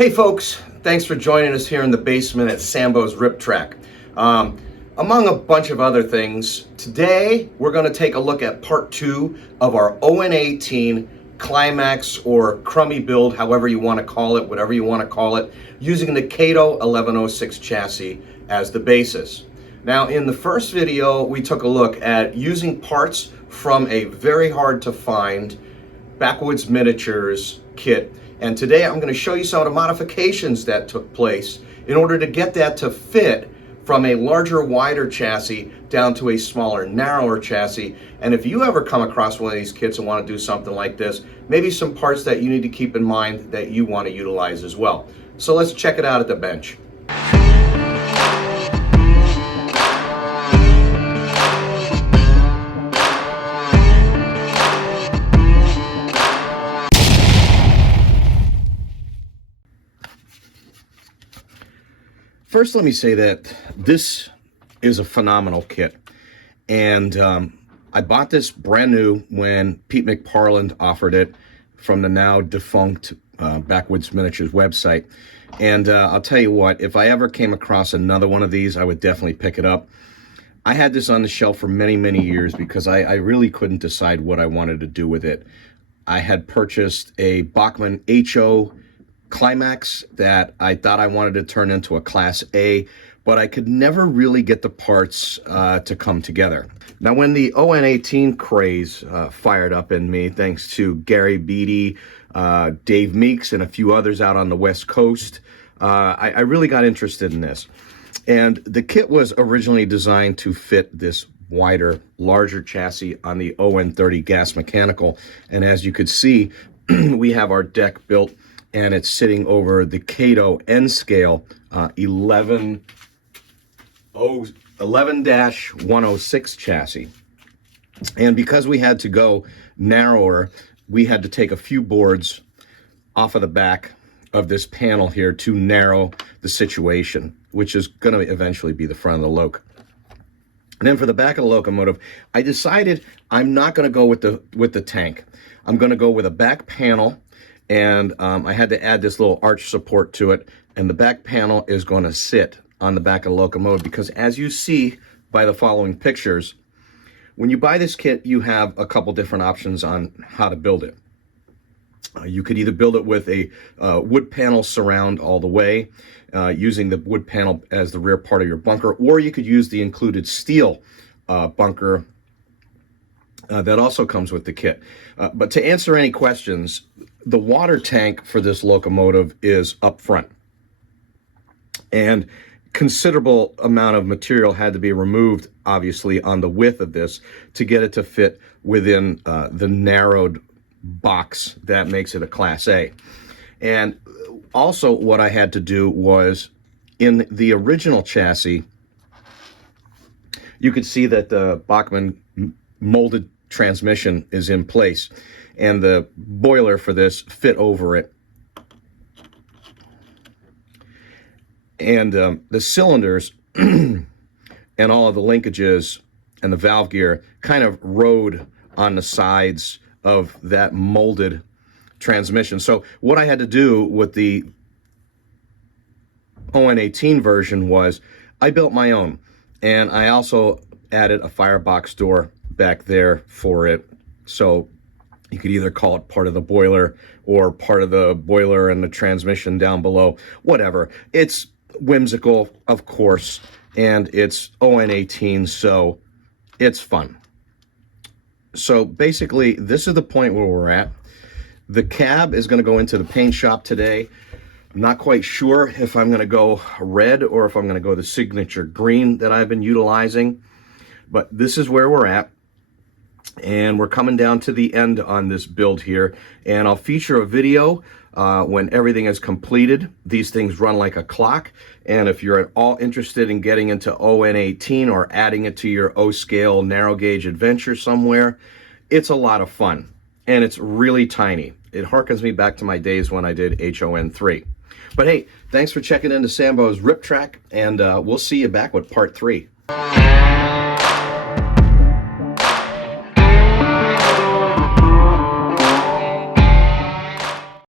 Hey folks, thanks for joining us here in the basement at Sambo's Rip Track. Among a bunch of other things, today we're going to take a look at part 2 of our On18 Climax or crummy build, however you want to call it, whatever you want to call it, using the Cato 1106 chassis as the basis. Now in the first video we took a look at using parts from a very hard to find Backwoods Miniatures kit. And today I'm going to show you some of the modifications that took place in order to get that to fit from a larger, wider chassis down to a smaller, narrower chassis. And if you ever come across one of these kits and want to do something like this, maybe some parts that you need to keep in mind that you want to utilize as well. So let's check it out at the bench. First, let me say that this is a phenomenal kit, and I bought this brand new when Pete McParland offered it from the now defunct Backwoods Miniatures website. And I'll tell you what, if I ever came across another one of these, I would definitely pick it up. I had this on the shelf for many, many years because I really couldn't decide what I wanted to do with it. I had purchased a Bachmann HO Climax that I thought I wanted to turn into a Class A, but I could never really get the parts to come together. Now, when the On18 craze fired up in me, thanks to Gary Beatty, Dave Meeks, and a few others out on the West Coast, I really got interested in this. And the kit was originally designed to fit this wider, larger chassis on the ON30 gas mechanical. And as you could see, we have our deck built, and it's sitting over the Cato N-Scale 11-106 chassis. And because we had to go narrower, we had to take a few boards off of the back of this panel here to narrow the situation, which is going to eventually be the front of the loc. And then for the back of the locomotive, I decided I'm not going to go with the tank. I'm going to go with a back panel. And I had to add this little arch support to it, and the back panel is going to sit on the back of the locomotive because, as you see by the following pictures, when you buy this kit, you have a couple different options on how to build it. You could either build it with a wood panel surround all the way, using the wood panel as the rear part of your bunker, or you could use the included steel bunker that also comes with the kit. But to answer any questions, the water tank for this locomotive is up front, and considerable amount of material had to be removed, obviously, on the width of this to get it to fit within the narrowed box that makes it a Class A. And also what I had to do was, in the original chassis, you could see that the Bachmann molded transmission is in place, and the boiler for this fit over it. And the cylinders and all of the linkages and the valve gear kind of rode on the sides of that molded transmission. So what I had to do with the On18 version was I built my own, and I also added a firebox door back there for it, so you could either call it part of the boiler or part of the boiler and the transmission down below, whatever. It's whimsical, of course, and it's On18, so it's fun. So basically, this is the point where we're at. The cab is going to go into the paint shop today. I'm not quite sure if I'm going to go red or if I'm going to go the signature green that I've been utilizing, but this is where we're at. And we're coming down to the end on this build here, and I'll feature a video when everything is completed. These things run like a clock, and if you're at all interested in getting into On18 or adding it to your O-scale narrow gauge adventure somewhere, it's a lot of fun, and it's really tiny. It harkens me back to my days when I did HON3. But hey, thanks for checking into Sambo's Rip Track, and we'll see you back with part 3.